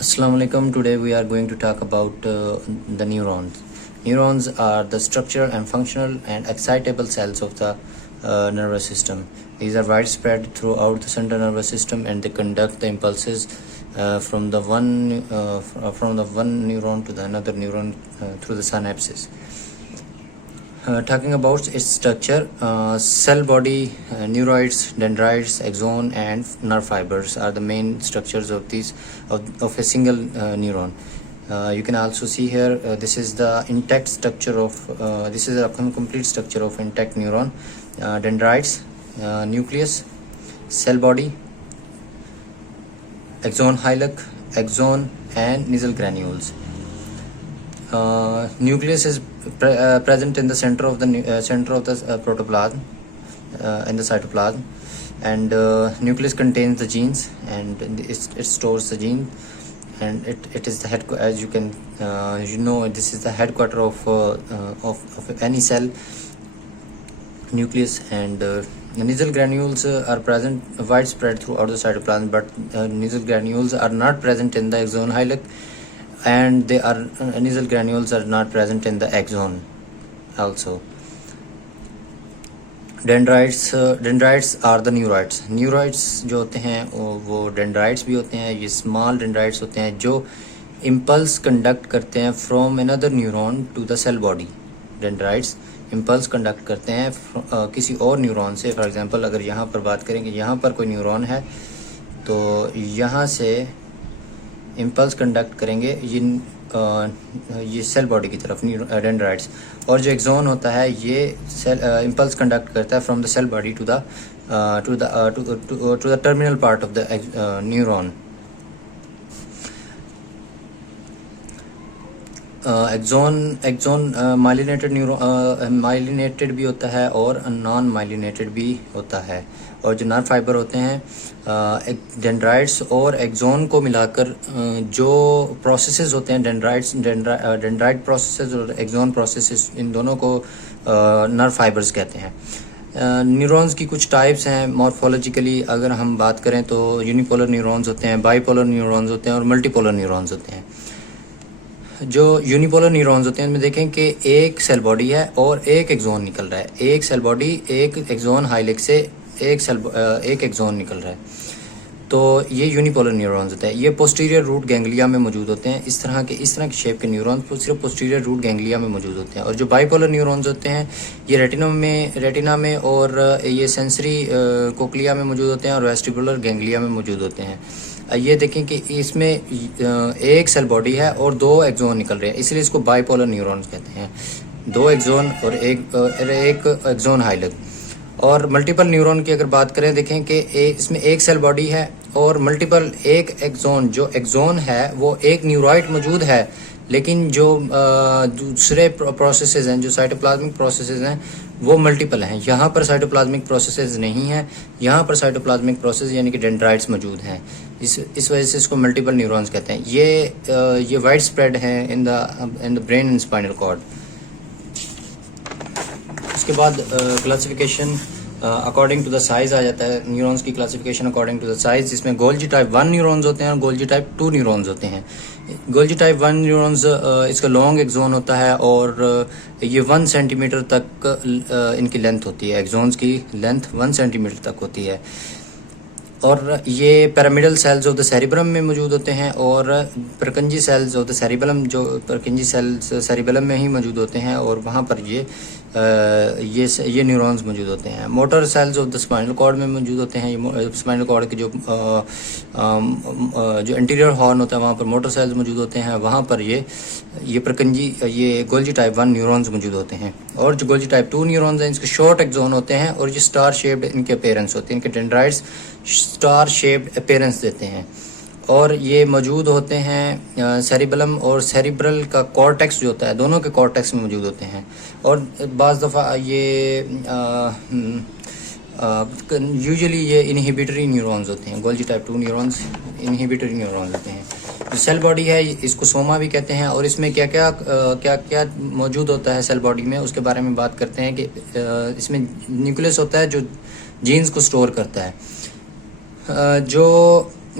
Assalamu alaikum. Today we are going to talk about the neurons. Neurons are the structure and functional and excitable cells of the nervous system. These are widespread throughout the central nervous system, and they conduct the impulses from the one neuron to the another neuron through the synapses. Talking about its structure, cell body, neuroids, dendrites, axon, and nerve fibers are the main structures of a single neuron. You can also see here, this is the intact structure of this is a complete structure of intact neuron. Dendrites, nucleus, cell body, axon hillock, axon, and nasal granules. Nucleus is present in the center of the protoplasm, in the cytoplasm, and nucleus contains the genes, and it stores the gene, and it is the head, as you can this is the headquarter of any cell, nucleus. And the nasal granules are present widespread throughout the cytoplasm, but nasal granules are not present in the axon hillock, and nasal granules are not present in the axon also. Dendrites are the neuroids. Neuroids जो होते हैं वो dendrites भी होते हैं. ये small dendrites होते हैं जो impulse conduct करते हैं from another neuron to the cell body. Dendrites impulse conduct करते हैं किसी और न्यूरॉन से. फॉर एग्जांपल अगर यहाँ पर बात करें कि यहाँ पर कोई न्यूरॉन है तो यहाँ से इम्पल्स कंडक्ट करेंगे ये सेल बॉडी की तरफ डेंड्राइट्स, और जो एक्सोन होता है ये सेल इम्पल्स कंडक्ट करता है from the cell body to the terminal part of the neuron. Axon myelinated भी होता है और नॉन माइलिनेटेड भी होता है. और जो नर्व फाइबर होते हैं डेंड्राइट्स और एक्सोन को मिलाकर जो प्रोसेसेस होते हैं, डेंड्राइट प्रोसेसेस और एक्सोन प्रोसेसेस, इन दोनों को नर्व फाइबर्स कहते हैं. न्यूरॉन्स की कुछ टाइप्स हैं. मॉर्फोलॉजिकली अगर हम बात करें तो यूनिपोलर न्यूरॉन्स होते हैं, बाईपोलर न्यूरॉन्स होते हैं और मल्टीपोलर न्यूरॉन्स होते हैं. जो यूनिपोलर न्यूरॉन्स होते हैं उनमें देखें कि एक सेल बॉडी है और एक एक्सोन निकल रहा है. एक सेल बॉडी, एक एक्सोन हाइलेक्स से एक एक्सोन निकल रहा है, तो ये यूनिपोलर न्यूरॉन्स होते हैं. ये पोस्टीरियर रूट गैंग्लिया में मौजूद होते हैं. इस तरह की शेप के न्यूरॉन्स सिर्फ पोस्टीरियर रूट गैंग्लिया में मौजूद होते हैं. और जो बाईपोलर न्यूरॉन्स होते हैं ये रेटिना में और ये सेंसरी कोक्लिया में मौजूद होते हैं और वेस्टिबुलर गैंग्लिया में मौजूद होते हैं. ये देखें कि इसमें एक सेल बॉडी है और दो एक्सोन निकल रहे हैं, इसलिए इसको बाईपोलर न्यूरॉन्स कहते हैं. दो एक्सोन और एक एक्सोन हाइलक. और मल्टीपल न्यूरॉन की अगर बात करें, देखें कि इसमें एक सेल बॉडी है और मल्टीपल एक एक्सोन. जो एक्सोन है वो एक न्यूरॉइड मौजूद है, लेकिन जो दूसरे प्रोसेसेस हैं, जो साइटोप्लाज्मिक प्रोसेसेस हैं, वो मल्टीपल हैं. यहाँ पर साइटोप्लाज्मिक प्रोसेसेस नहीं हैं, यहाँ पर साइटोप्लाज्मिक प्रोसेस यानी कि डेंड्राइट्स मौजूद हैं. इस वजह से इसको मल्टीपल न्यूरॉन्स कहते हैं. ये वाइड स्प्रेड है in the brain and spinal cord. उसके बाद classification according to the size आ जाता है. न्यूरॉन्स की classification according to the size, जिसमें गोल्जी टाइप 1 न्यूरॉन्स होते हैं और गोल्जी टाइप 2 न्यूरॉन्स होते हैं. गोल्जी टाइप 1 न्यूरॉन्स इसका लॉन्ग एक्सोन होता है और ये 1 सेंटीमीटर तक इनकी लेंथ होती है. एक्सोन्स की लेंथ 1 सेंटीमीटर तक होती है. और ये pyramidal cells of the cerebrum में मौजूद होते हैं और Purkinje cells of the cerebellum, जो परकंजी सेल्स सेरिबेलम में ही मौजूद होते हैं और वहाँ पर ये न्यूरॉन्स मौजूद होते हैं. Motor cells of the spinal cord में मौजूद होते हैं. ये स्पाइनल कॉर्ड के जो इंटीरियर हॉर्न होता है वहाँ पर मोटर सेल्स मौजूद होते हैं. वहाँ पर ये गोल्जी टाइप 1 न्यूरॉन्स मौजूद होते हैं. और जो गोल्जी टाइप 2 न्यूरॉन्स हैं, इसके शॉर्ट एक्सोन होते हैं और ये स्टार शेप्ड इनके अपीयरेंस होते हैं. इनके डेंड्राइट्स स्टार शेप्ड अपीयरेंस देते हैं और ये मौजूद होते हैं सेरिबेलम और सेरिब्रल का कॉर्टेक्स जो होता है, दोनों के कॉर्टेक्स में मौजूद होते हैं. और बाज़ दफ़ा ये यूजुअली ये इनहिबिटरी न्यूरॉन्स होते हैं. Golgi type 2 neurons inhibitory neurons होते हैं. जो सेल बॉडी है इसको सोमा भी कहते हैं. और इसमें क्या क्या मौजूद होता है सेल बॉडी में, उसके बारे में बात करते हैं कि इसमें न्यूक्लियस होता है जो जीन्स को स्टोर करता है. जो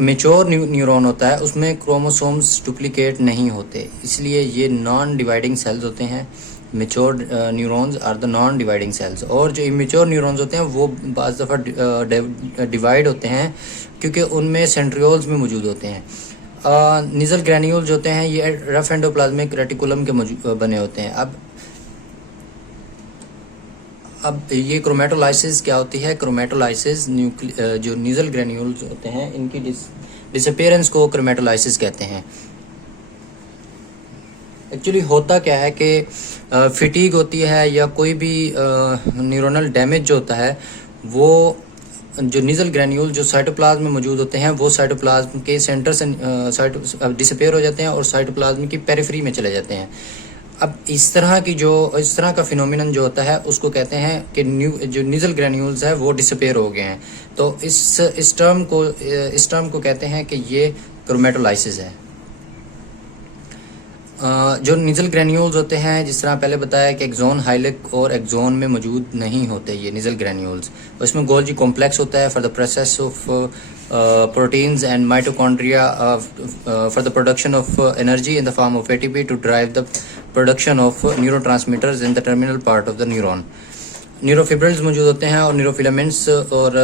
मेच्योर न्यूरॉन होता है उसमें क्रोमोसोम्स डुप्लीकेट नहीं होते, इसलिए ये नॉन डिवाइडिंग सेल्स होते हैं। Mature neurons are the non dividing cells. और जो इमेच्योर न्यूरॉन्स होते हैं वो बाज़ दफ़ा डिवाइड होते हैं क्योंकि उनमें सेंट्रियोल्स में मौजूद होते हैं। निज़ल ग्रैन्यूल्स होते हैं ये रफ एंडोप्लाज्मिक रेटिकुलम के बने होते हैं। अब ये क्रोमेटोलाइसिस क्या होती है? क्रोमेटोलाइसिस जो नीजल ग्रैन्यूल्स होते हैं इनकी डिसअपीयरेंस को क्रोमेटोलाइसिस कहते हैं। एक्चुअली होता क्या है कि फिटीग होती है या कोई भी न्यूरोनल डैमेज जो होता है वो जो नीजल ग्रैन्यूल जो साइटोप्लाज्म में मौजूद होते हैं वो साइटोप्लाज्म के सेंटर से डिसअपीयर हो जाते हैं और साइटोप्लाज्म की पेरिफेरी में चले जाते हैं। अब इस तरह का फिनोमिनन जो होता है उसको कहते हैं कि जो नीजल ग्रैन्यूल्स है वो डिसअपीयर हो गए हैं। तो इस टर्म को कहते हैं कि ये क्रोमेटोलाइसिस है। जो निज़ल ग्रैन्यूल्स होते हैं जिस तरह पहले बताया कि एक्सोन हाइलेक और एक्सोन में मौजूद नहीं होते ये निज़ल ग्रैन्यूल्स। इसमें गोल्जी कॉम्प्लेक्स होता है for the process of proteins and mitochondria for the production of energy in the form of ATP to drive the production of neurotransmitters in the terminal part of the neuron. Neurofibrils मौजूद होते हैं और neurofilaments और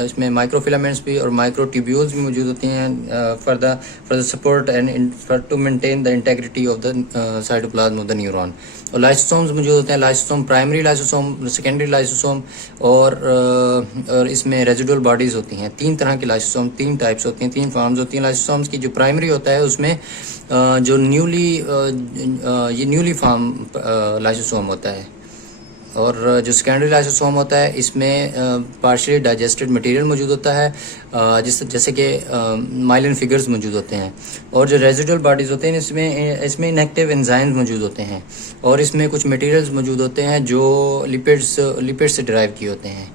इसमें microfilaments भी और microtubules भी मौजूद होती हैं for the support and to maintain the integrity of the cytoplasm of the neuron. और लाइसोसोम्स मौजूद होते हैं, lysosome primary lysosome, secondary lysosome और इसमें रेजिडुअल बॉडीज़ होती हैं। 3 तरह की लाइसोसोम, 3 टाइप्स होती हैं, 3 फॉर्म्स होती हैं लाइसोसोम्स की। जो प्राइमरी होता है उसमें जो न्यूली फॉर्म लाइसोसोम होता है और जो सेकेंडरी लाइसोसोम होता है इसमें पार्शियली डाइजेस्टेड मटेरियल मौजूद होता है जैसे कि माइलिन फिगर्स मौजूद होते हैं। और जो रेजिडुअल बॉडीज़ होते हैं इसमें इनएक्टिव एंजाइम्स मौजूद होते हैं और इसमें कुछ मटेरियल्स मौजूद होते हैं जो लिपिड्स से डिराइव किए होते हैं।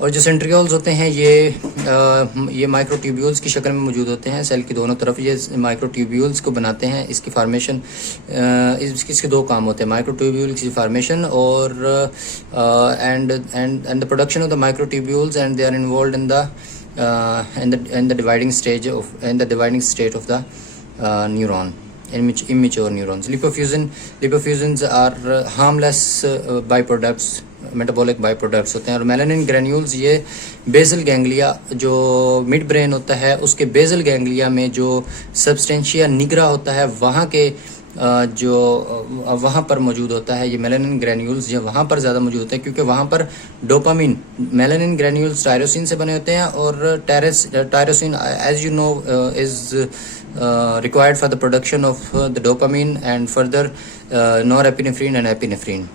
और जो सेंट्रियोल्स होते हैं ये माइक्रोट्यूब्यूल्स की शक्ल में मौजूद होते हैं सेल की दोनों तरफ। ये माइक्रोट्यूब्यूल्स को बनाते हैं। इसकी फार्मेशन इसके 2 काम होते हैं, माइक्रोट्यूब्यूल्स की फार्मेशन और and the production of the microtubules and they are involved in the dividing state of the neuron immature neurons. Lipofusins are harmless byproducts, metabolic by products होते हैं। और मेलानिन ग्रैन्यूल्स ये बेसल गैंग्लिया जो mid brain होता है उसके basal ganglia में जो सब्सटेंशिया निग्रा होता है वहाँ पर मौजूद होता है। ये मेलानिन ग्रैन्यूल्स जो वहाँ पर ज़्यादा मौजूद होते हैं क्योंकि वहाँ पर डोपामिन, मेलानिन ग्रैन्यूल्स टायरोसिन से बने होते हैं और tyrosine as you know is required for the production of the dopamine and further norepinephrine and epinephrine.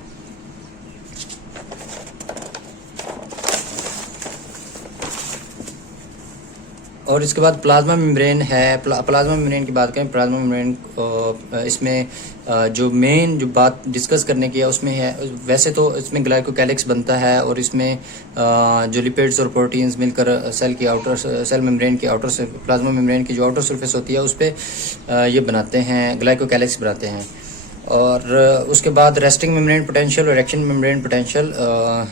और इसके बाद प्लाज्मा मेम्ब्रेन है। प्लाज्मा मेम्ब्रेन की बात करें, प्लाज्मा मेम्ब्रेन इसमें जो बात डिस्कस करने की है उसमें है, वैसे तो इसमें ग्लाइकोकैलिक्स बनता है और इसमें जो लिपिड्स और प्रोटीन्स मिलकर सेल मेम्ब्रेन की आउटर प्लाज्मा मेम्ब्रेन की जो आउटर सरफेस होती है उस पर ये बनाते हैं, ग्लाइकोकैलिक्स बनाते हैं। और उसके बाद रेस्टिंग मेम्ब्रेन पोटेंशियल और एक्शन मेम्ब्रेन पोटेंशियल,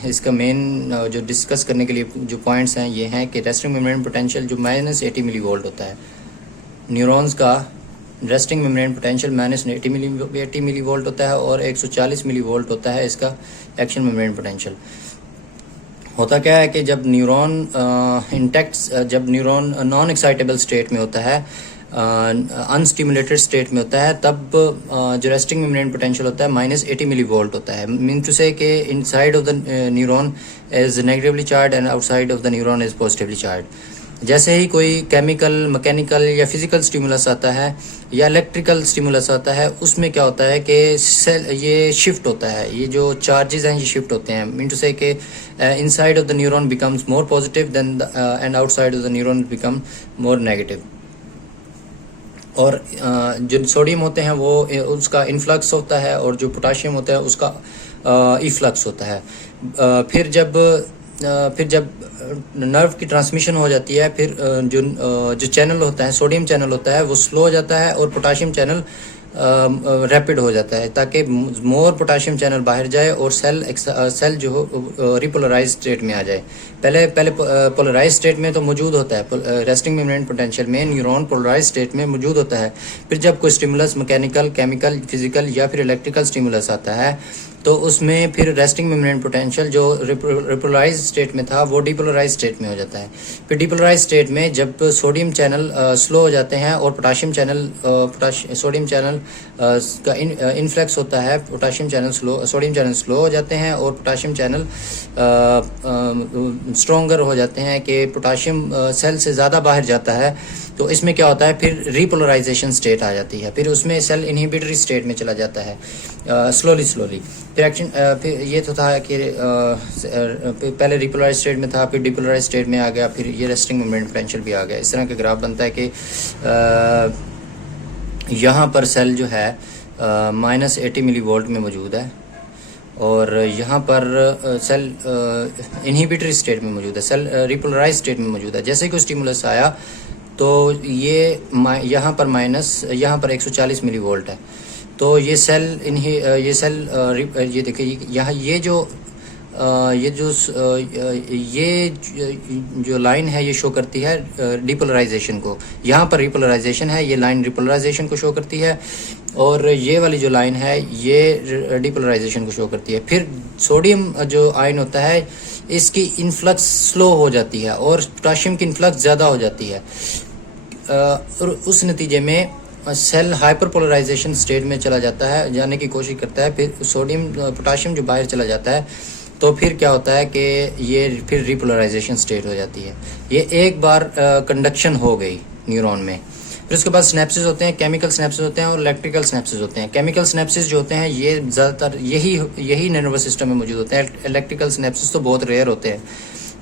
इसका मेन जो डिस्कस करने के लिए जो पॉइंट्स हैं ये हैं कि रेस्टिंग मेम्ब्रेन पोटेंशियल जो -80 मिलीवोल्ट होता है न्यूरॉन्स का, रेस्टिंग मेम्ब्रेन पोटेंशियल -80 मिलीवोल्ट होता है और 140 मिलीवोल्ट होता है इसका एक्शन मेम्ब्रेन पोटेंशियल। होता क्या है कि जब न्यूरॉन नॉन एक्साइटेबल स्टेट में होता है, अनस्टिमुलेटेड स्टेट में होता है, तब जो रेस्टिंग मेम्ब्रेन पोटेंशियल होता है -80 मिलीवोल्ट होता है। मीन टू से कि inside of the neuron is negatively charge and outside of the neuron is positively charge. जैसे ही कोई केमिकल, मैकेनिकल या फिजिकल स्टिमुलस आता है या इलेक्ट्रिकल स्टिमुलस आता है उसमें क्या होता है कि ये शिफ्ट होता है, ये जो चार्जेस हैं ये शिफ्ट होते हैं। मीन टू से कि inside of the neuron becomes more positive than and outside of the neuron become more negative. और जो सोडियम होते हैं वो उसका इनफ्लक्स होता है और जो पोटाशियम होता है उसका इफ्लक्स होता है। फिर जब नर्व की ट्रांसमिशन हो जाती है फिर जो चैनल होता है, सोडियम चैनल होता है वो स्लो हो जाता है और पोटाशियम चैनल रैपिड हो जाता है, ताकि मोर पोटाशियम चैनल बाहर जाए और सेल जो हो रिपोलराइज स्टेट में आ जाए। पहले पहले पोलराइज स्टेट में तो मौजूद होता है, रेस्टिंग मेम्ब्रेन पोटेंशियल में न्यूरॉन पोलराइज स्टेट में मौजूद होता है। फिर जब कोई स्टिमुलस मैकेनिकल, केमिकल, फिजिकल या फिर इलेक्ट्रिकल स्टिमुलस आता है तो उसमें फिर रेस्टिंग मेम्ब्रेन पोटेंशियल जो रिपोलराइज स्टेट में था वो डिपोलराइज स्टेट में हो जाता है। फिर डिपोलराइज स्टेट में जब सोडियम चैनल स्लो हो जाते हैं और पोटाशियम चैनल सोडियम चैनल का इन्फ्लक्स होता है, सोडियम चैनल स्लो हो जाते हैं और पोटाशियम चैनल स्ट्रोंगर हो जाते हैं कि पोटाशियम सेल से ज़्यादा बाहर जाता है। तो इसमें क्या होता है, फिर रिपोलराइजेशन स्टेट आ जाती है, फिर उसमें सेल इनहिबिटरी स्टेट में चला जाता है स्लोली। फिर ये तो था कि पहले रिपोलराइज स्टेट में था, फिर डिपोलराइज स्टेट में आ गया, फिर ये रेस्टिंग मोमेंट पोटेंशियल भी आ गया। इस तरह का ग्राफ बनता है कि यहाँ पर सेल जो है -80 मिली वोल्ट में मौजूद है और यहाँ पर सेल इनहिबिटरी स्टेट में मौजूद है, सेल रिपोलराइज स्टेट में मौजूद है। जैसे ही कोई स्टिमुलस आया तो ये यहाँ पर यहाँ पर 140 मिली वोल्ट है। तो ये सेल ये देखिए यहाँ ये जो लाइन है ये शो करती है डिपोलराइजेशन को। यहाँ पर रिपोलराइजेशन है, ये लाइन रिपोलराइजेशन को शो करती है और ये वाली जो लाइन है ये डिपोलराइजेशन को शो करती है। फिर सोडियम जो आयन होता है इसकी इन्फ्लक्स स्लो हो जाती है और पोटाशियम की इन्फ्लक्स ज़्यादा हो जाती है और उस नतीजे में सेल हाइपरपोलराइजेशन स्टेट में चला जाता है, जाने की कोशिश करता है। फिर पोटाशियम जो बाहर चला जाता है तो फिर क्या होता है कि ये फिर रिपोलराइजेशन स्टेट हो जाती है। ये एक बार कंडक्शन हो गई न्यूरॉन में। फिर उसके बाद स्नैप्सिस होते हैं, केमिकल स्नैप्सिस होते हैं और इलेक्ट्रिकल स्नैप्सिस होते हैं। केमिकल स्नैप्सिस जो होते हैं ये ज़्यादातर यही नर्वस सिस्टम में मौजूद होते हैं। इलेक्ट्रिकल स्नैप्सिस तो बहुत रेयर होते हैं।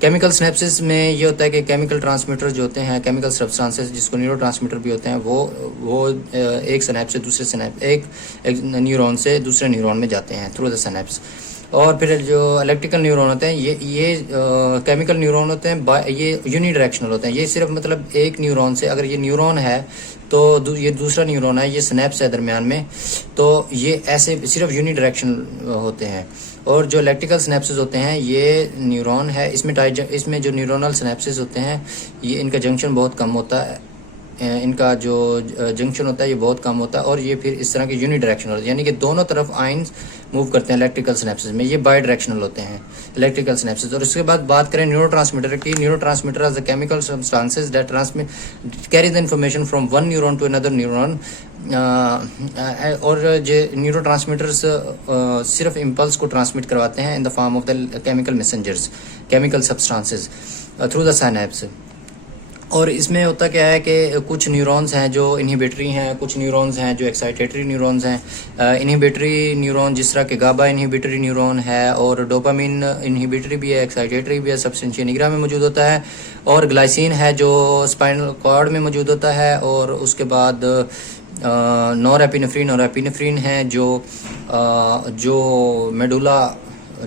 केमिकल स्नैप्सिस में ये होता है कि केमिकल ट्रांसमीटर जो होते हैं, केमिकल सब्सटेंसेस जिसको न्यूरोट्रांसमीटर भी होते हैं, वो एक स्नैप से दूसरे स्नैप एक न्यूरॉन से दूसरे न्यूरॉन में जाते हैं थ्रू द स्नैप्स। और फिर जो इलेक्ट्रिकल न्यूरॉन होते हैं ये केमिकल न्यूरॉन होते हैं, ये यूनिडायरेक्शनल होते हैं। ये सिर्फ मतलब एक न्यूरॉन से, अगर ये न्यूरॉन है तो ये दूसरा न्यूरॉन है, ये स्नैप्स है दरमियान में, तो ये ऐसे सिर्फ यूनिडायरेक्शनल होते हैं। और जो इलेक्ट्रिकल स्नैप्सिस होते हैं ये न्यूरॉन है, इसमें जो न्यूरोनल स्नैप्सिस होते हैं ये इनका जंक्शन बहुत कम होता है, इनका जो जंक्शन होता है ये बहुत कम होता है और ये फिर इस तरह के यूनिडायरेक्शनल होते हैं, यानी कि दोनों तरफ आयंस मूव करते हैं इलेक्ट्रिकल स्नैप्सिस में। ये बाई डायरेक्शनल होते हैं इलेक्ट्रिकल स्नैप्सिस। और उसके बाद बात करें न्यूरोट्रांसमीटर की। Neurotransmitter are the chemical substances that transmit carry the information from one neuron to another neuron. और जो न्यूरोट्रांसमीटर्स सिर्फ इम्पल्स को ट्रांसमिट करवाते हैं in the form of the chemical messengers, chemical substances through the synapse. और इसमें होता क्या है कि कुछ न्यूरॉन्स हैं जो इनहिबिटरी हैं, कुछ न्यूरॉन्स हैं जो एक्साइटेटरी न्यूरॉन्स हैं। इनहिबिटरी न्यूरॉन जिस तरह के गाबा इनहिबिटरी न्यूरॉन है और डोपामिन इनहिबिटरी भी है, एक्साइटेटरी भी है, सब्सटेंशिया निग्रा में मौजूद होता है। और ग्लाइसिन है जो स्पाइनल कॉर्ड में मौजूद होता है। और उसके बाद नॉरएपिनेफ्रिन है जो मेडुला,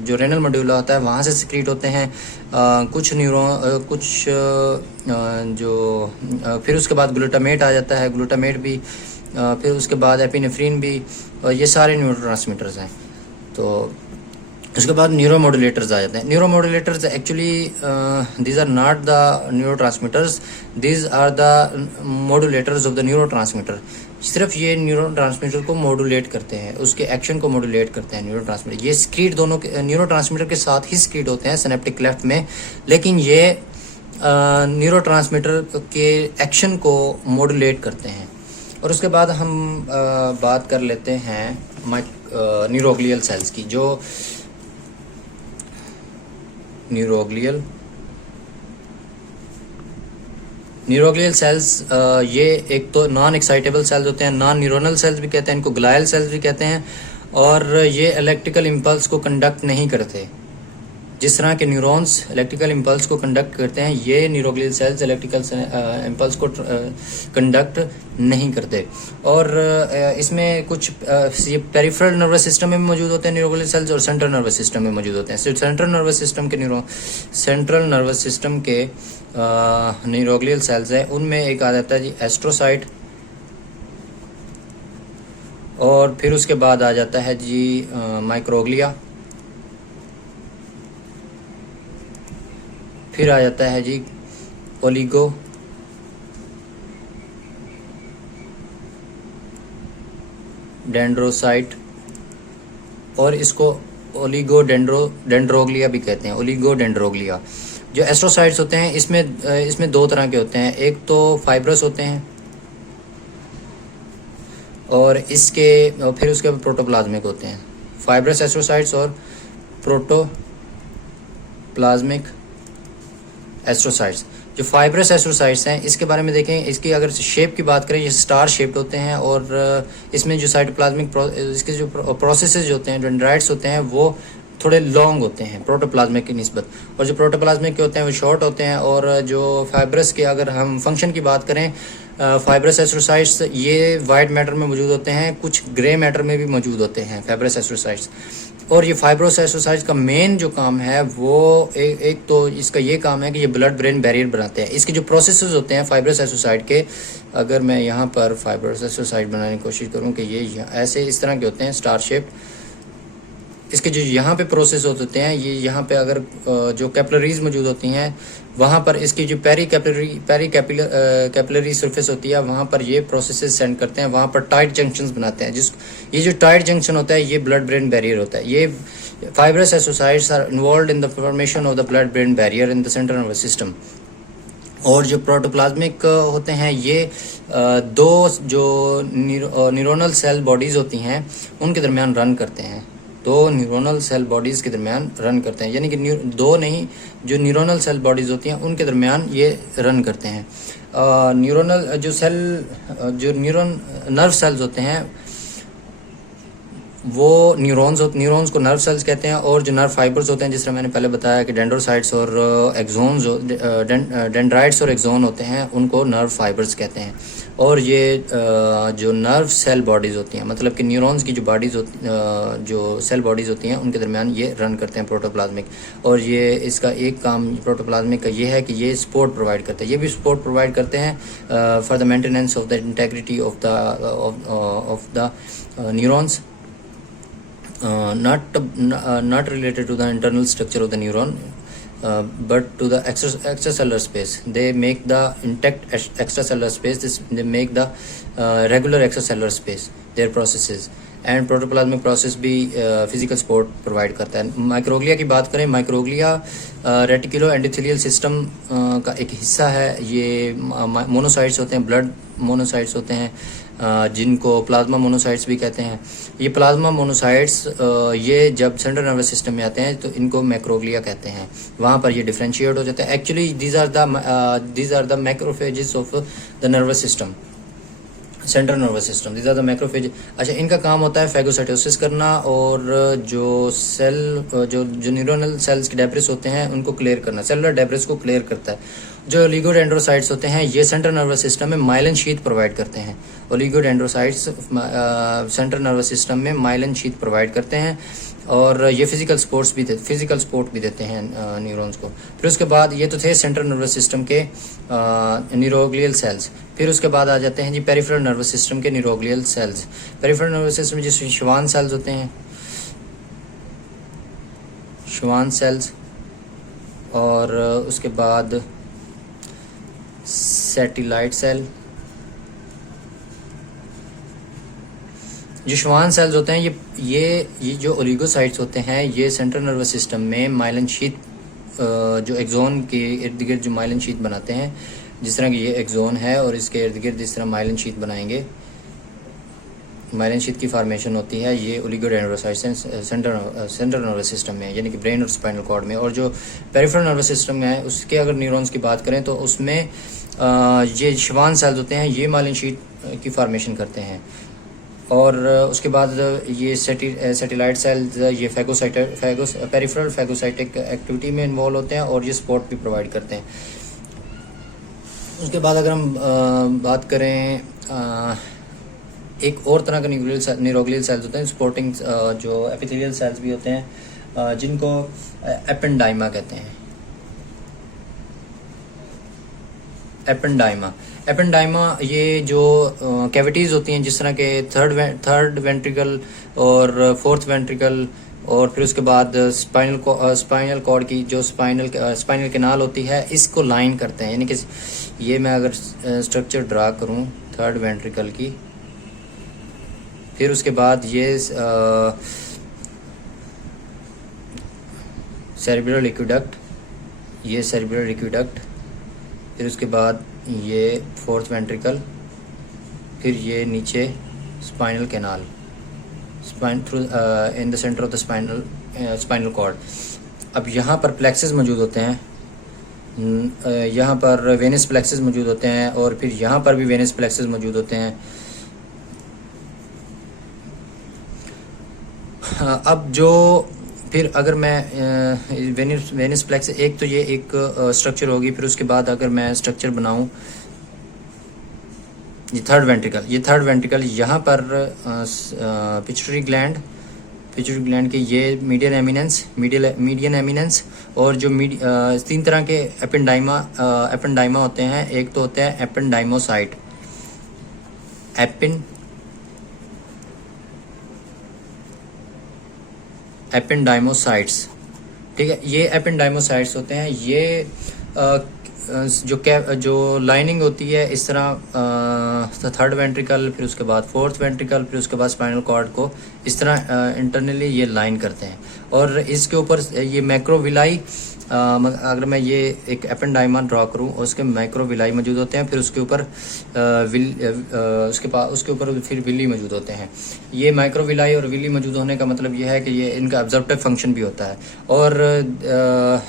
जो रेनल मेडुला होता है वहाँ से सिक्रीट होते हैं। फिर उसके बाद ग्लूटामेट आ जाता है, ग्लूटामेट भी, फिर उसके बाद एपिनेफ्रिन भी, और ये सारे न्यूरोट्रांसमीटर्स हैं। तो उसके बाद न्यूरोमोडुलेटर्स आ जाते हैं। Neuromodulators actually these are not the neurotransmitters, these are the modulators of the neurotransmitter. सिर्फ ये न्यूरोट्रांसमीटर को मॉड्यूलेट करते हैं, उसके एक्शन को मॉड्यूलेट करते हैं न्यूरोट्रांसमीटर। ये स्क्रीट दोनों के न्यूरोट्रांसमीटर के साथ ही स्क्रीट होते हैं सिनेप्टिक क्लेफ्ट में, लेकिन ये न्यूरोट्रांसमीटर के एक्शन को मॉड्यूलेट करते हैं। और उसके बाद हम बात कर लेते हैं न्यूरोग्लियल सेल्स की। जो न्यूरोग्लियल सेल्स ये एक तो नॉन एक्साइटेबल सेल्स होते हैं, नॉन न्यूरोनल सेल्स भी कहते हैं इनको, ग्लायल सेल्स भी कहते हैं। और ये इलेक्ट्रिकल इम्पल्स को कंडक्ट नहीं करते। जिस तरह के न्यूरॉन्स इलेक्ट्रिकल इम्पल्स को कंडक्ट करते हैं, ये न्यूरोग्लियल सेल्स इलेक्ट्रिकल इम्पल्स को कंडक्ट नहीं करते। और इसमें कुछ ये पेरिफेरल नर्वस सिस्टम में मौजूद होते हैं न्यूरोग्लियल सेल्स, और सेंट्रल नर्वस सिस्टम में मौजूद होते हैं। सिर्फ सेंट्रल नर्वस सिस्टम के न्यूरोग्लियल सेल्स है, उनमें एक आ जाता है जी एस्ट्रोसाइट, और फिर उसके बाद आ जाता है जी माइक्रोग्लिया, फिर आ जाता है जी ओलिगो डेंड्रोसाइट, और इसको डेंड्रोग्लिया भी कहते हैं, ओलिगोडेंड्रोग्लिया। जो एस्ट्रोसाइट्स होते हैं इसमें दो तरह के होते हैं, एक तो फाइब्रस होते हैं और फिर उसके बाद प्रोटोप्लाज्मिक होते हैं। फाइब्रस एस्ट्रोसाइट्स और प्रोटोप्लाज्मिक एस्ट्रोसाइट्स। जो फाइब्रस एस्ट्रोसाइट्स हैं इसके बारे में देखें, इसकी अगर शेप की बात करें, ये स्टार शेप्ड होते हैं और इसमें जो साइटोप्लाज्मिक इसके जो प्रोसेसेस होते हैं, डेंड्राइट्स होते हैं, वो थोड़े लॉन्ग होते हैं प्रोटोप्लाज्मिक की निस्बत, और जो प्रोटोप्लाज्मिक के होते हैं वो शॉर्ट होते हैं। और जो फाइब्रस के अगर हम फंक्शन की बात करें, फाइब्रस एस्ट्रोसाइट्स ये वाइट मैटर में मौजूद होते हैं, कुछ ग्रे मैटर में भी मौजूद होते हैं फाइब्रस एस्ट्रोसाइट्स। और ये फाइब्रस एस्ट्रोसाइट्स का मेन जो काम है वो एक तो इसका ये काम है कि ये ब्लड ब्रेन बैरियर बनाते हैं। इसके जो प्रोसेसेस होते हैं फाइब्रस एस्ट्रोसाइट के, अगर मैं यहाँ पर फाइब्रस एस्ट्रोसाइट बनाने की कोशिश करूँ कि ये ऐसे इस तरह के होते हैं स्टार शेप्ड, इसके जो यहाँ पे प्रोसेस होते हैं, ये यहाँ पे अगर जो कैपिलरीज मौजूद होती हैं वहाँ पर इसकी जो कैपिलरी सरफेस होती है वहाँ पर ये प्रोसेसेस सेंड करते हैं, वहाँ पर टाइट जंक्शंस बनाते हैं। ये जो टाइट जंक्शन होता है ये ब्लड ब्रेन बैरियर होता है। ये fibrous astrocytes are involved in the formation of the blood brain barrier in the central nervous system. और जो प्रोटोप्लाज्मिक होते हैं ये दो जो न्यूरोनल सेल बॉडीज़ होती हैं उनके दरमियान रन करते हैं, दो न्यूरोनल सेल बॉडीज़ के दरमियान रन करते हैं, यानी कि दो नहीं, जो न्यूरोनल सेल बॉडीज़ होती हैं उनके दरमियान ये रन करते हैं। न्यूरोनल जो नर्व सेल्स होते हैं वो न्यूरॉन्स को नर्व सेल्स कहते हैं, और जो नर्व फाइबर्स होते हैं जिस तरह मैंने पहले बताया कि डेंड्रोसाइट्स और एक्सोन्स डेंड्राइट्स और एक्सोन होते हैं उनको नर्व फाइबर्स कहते हैं। और ये जो नर्व सेल बॉडीज़ होती हैं, मतलब कि न्यूरॉन्स की जो सेल बॉडीज़ होती हैं उनके दरमियान ये रन करते हैं प्रोटोप्लाज्मिक। और ये इसका एक काम प्रोटोप्लाज्मिक का ये है कि ये सपोर्ट प्रोवाइड करते हैं, ये भी सपोर्ट प्रोवाइड करते हैं for the maintenance of the integrity of the neurons, not related to the internal structure of the neuron, but to the extracellular space. They make the intact extracellular space. They make the regular extracellular space, their processes. And protoplasmic process भी physical support provide करता है। Microglia की बात करें, microglia reticulo endothelial system का एक हिस्सा है। ये मोनोसाइट्स होते हैं, ब्लड मोनोसाइट्स होते हैं, जिनको प्लाज्मा मोनोसाइट्स भी कहते हैं। ये प्लाज्मा मोनोसाइट्स ये जब सेंट्रल नर्वस सिस्टम में आते हैं तो इनको मैक्रोग्लिया कहते हैं, वहाँ पर ये डिफ्रेंशिएट हो जाते हैं। Actually these are the macrophages of the nervous system, central nervous system, these are the macrophage. अच्छा, इनका काम होता है फैगोसाइटोसिस करना और जो न्यूरोनल सेल्स के डेब्रिस होते हैं उनको क्लियर करना, सेलुलर डेब्रिस को क्लियर करता है। जो ओलिगोडेंड्रोसाइट्स होते हैं ये सेंट्रल नर्वस सिस्टम में माइलिन शीथ प्रोवाइड करते हैं। ओलिगोडेंड्रोसाइट्स सेंट्रल नर्वस सिस्टम में माइलिन शीथ प्रोवाइड करते हैं और ये फिजिकल सपोर्ट भी देते हैं न्यूरॉन्स को। फिर उसके बाद ये तो थे सेंट्रल नर्वस सिस्टम के न्यूरोग्लियल सेल्स। फिर उसके बाद आ जाते हैं जी पेरिफेरल नर्वस सिस्टम के neuroglial sales. Peripheral nervous system में जैसे श्वान सेल्स होते हैं, श्वान सेल्स, और उसके बाद सैटेलाइट सेल। जो श्वान सेल्स होते हैं ये जो ओलिगोसाइट्स होते हैं ये सेंट्रल नर्वस सिस्टम में माइलिन शीथ, जो एक्सोन के इर्द गिर्द जो माइलिन शीथ बनाते हैं, जिस तरह की ये एक्सोन है और इसके इर्द गिर्द इस तरह माइलिन शीथ बनाएंगे, माइलिन शीथ की फॉर्मेशन होती है। ये ओलिगोडेंड्रोसाइट्स सेंट्रल नर्वस सिस्टम में, यानी कि ब्रेन और स्पाइनल कॉर्ड में। और जो पेरिफेरल नर्वस सिस्टम में है उसके अगर न्यूरॉन्स की बात करें तो उसमें ये श्वान सेल्स होते हैं, ये माइलिन शीथ की फॉर्मेशन करते हैं। और उसके बाद ये सैटेलाइट सेल्स ये पेरिफेरल फैगोसाइटिक एक्टिविटी में इन्वॉल्व होते हैं और ये सपोर्ट भी प्रोवाइड करते हैं। उसके बाद अगर हम बात करें एक और तरह का न्यूरोग्लियल सेल्स होते हैं सपोर्टिंग, जो एपिथेलियल सेल्स भी होते हैं, जिनको एपेंडाइमा कहते हैं। एपेंडाइमा। एपेंडाइमा ये जो कैविटीज़ होती हैं, जिस तरह के थर्ड वेंट्रिकल और फोर्थ वेंट्रिकल, और फिर उसके बाद स्पाइनल कॉर्ड की जो स्पाइनल कैनाल होती है, इसको लाइन करते हैं। यानी कि ये मैं अगर स्ट्रक्चर ड्रा करूं थर्ड वेंट्रिकल की, फिर उसके बाद ये सेरेब्रल एक्वेडक्ट, ये सेरेब्रल एक्वेडक्ट, फिर उसके बाद ये फोर्थ वेंट्रिकल, फिर ये नीचे spinal canal, spine through in the centre of the spinal cord. अब यहाँ पर प्लेक्सेस मौजूद होते हैं, यहाँ पर वेनस प्लेक्सेस मौजूद होते हैं, और फिर यहाँ पर भी वेनस प्लेक्सेस मौजूद होते हैं। अब जो फिर अगर मैं वेनस प्लेक्स, एक तो ये एक स्ट्रक्चर होगी, फिर उसके बाद अगर मैं स्ट्रक्चर बनाऊं, ये थर्ड वेंट्रिकल यहाँ पर पिट्यूटरी ग्लैंड के ये मीडियन एमिनेंस, और जो तीन तरह के एपेंडाइमा होते हैं। एक तो होता है एपेंडाइमोसाइट, एपेंडाइमोसाइट्स, ठीक है। ये एपेंडाइमोसाइट्स होते हैं, ये जो लाइनिंग होती है इस तरह थर्ड वेंट्रिकल, फिर उसके बाद फोर्थ वेंट्रिकल, फिर उसके बाद स्पाइनल कॉर्ड को इस तरह इंटरनली ये लाइन करते हैं। और इसके ऊपर ये मैक्रोविलाई, अगर मैं ये एक एपेंडाइमा ड्रॉ करूं, उसके मैक्रोविलाई मौजूद होते हैं, फिर उसके ऊपर उसके ऊपर फिर विली मौजूद होते हैं। ये माइक्रोविलाई और विली मौजूद होने का मतलब ये है कि ये इनका ऑब्जर्वेटिव फंक्शन भी होता है, और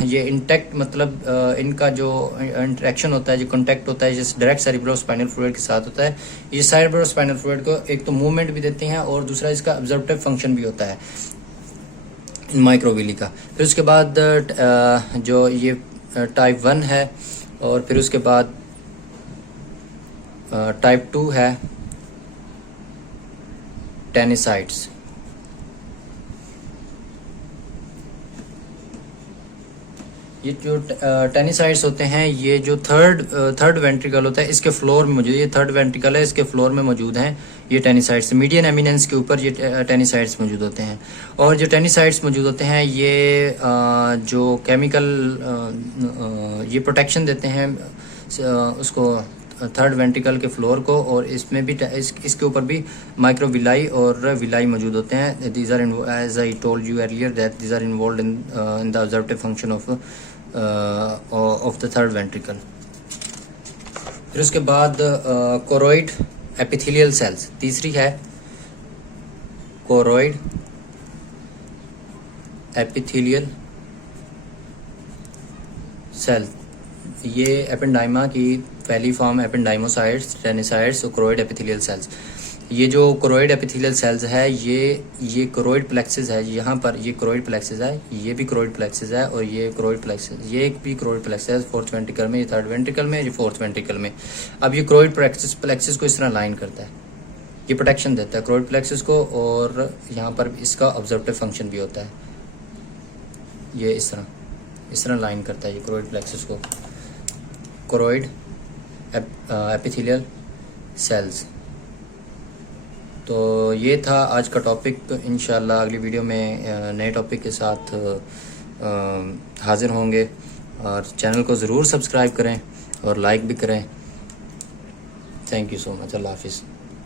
ये इंटैक्ट, मतलब इनका जो इंटरेक्शन होता है, जो कॉन्टैक्ट होता है, जैसे डायरेक्ट सेरिब्रो स्पाइनल फ्लूइड के साथ होता है। ये सेरिब्रो स्पाइनल फ्लूइड को एक तो मूवमेंट भी देते हैं, और दूसरा इसका ऑब्जर्वेटिव फंक्शन भी होता है माइक्रोविली का। फिर उसके बाद जो ये टाइप 1 है, और फिर उसके बाद टाइप 2 है टेनिसाइट्स। ये जो टेनिसाइट्स होते हैं, ये जो थर्ड वेंट्रिकल होता है, इसके फ्लोर में मौजूद, ये थर्ड वेंट्रिकल है, इसके फ्लोर में मौजूद हैं ये टेनिसाइट्स। मीडियन एमिनेंस के ऊपर ये टेनिसाइट्स मौजूद होते हैं। और जो टेनिसाइट्स मौजूद होते हैं, ये जो केमिकल ये प्रोटेक्शन देते हैं उसको, थर्ड वेंट्रिकल के फ्लोर को, और इसमें भी इसके ऊपर भी माइक्रोविलाई और विलाई मौजूद होते हैं। These are, as I told you earlier, that these are involved in the absorptive function of the third ventricle. फिर उसके बाद कोरोइड एपिथेलियल सेल्स, तीसरी है कोरोइड एपिथेलियल सेल। ये एपेंडाइमा की पहली फॉर्म एपेंडाइमोसाइट्स, टेनिसाइट्स और कोरोइड एपिथेलियल सेल्स। ये जो कोरोइड एपिथेलियल सेल्स है, ये कोरोइड प्लेक्सेस है। यहाँ पर ये कोरोइड प्लेक्सेस है, ये भी कोरोइड प्लेक्सेस है, और ये कोरोइड प्लेक्सेस, ये एक भी कोरोइड प्लेक्सेस है फोर्थ वेंट्रिकल में, ये थर्ड वेंट्रिकल में, ये फोर्थ वेंट्रिकल में। अब ये कोरोइड प्लेक्सेस को इस तरह लाइन करता है, ये प्रोटेक्शन देता है कोरोइड प्लेक्सेस को, और यहाँ पर इसका ऑब्जर्वेटिव फंक्शन भी होता है। ये इस तरह लाइन करता है ये कोरोइड प्लेक्सेस को, कोरोइड एपिथेलियल सेल्स। तो ये था आज का टॉपिक। इंशाल्लाह अगली वीडियो में नए टॉपिक के साथ हाजिर होंगे, और चैनल को ज़रूर सब्सक्राइब करें और लाइक भी करें। Thank you so much. अल्लाह हाफिज़।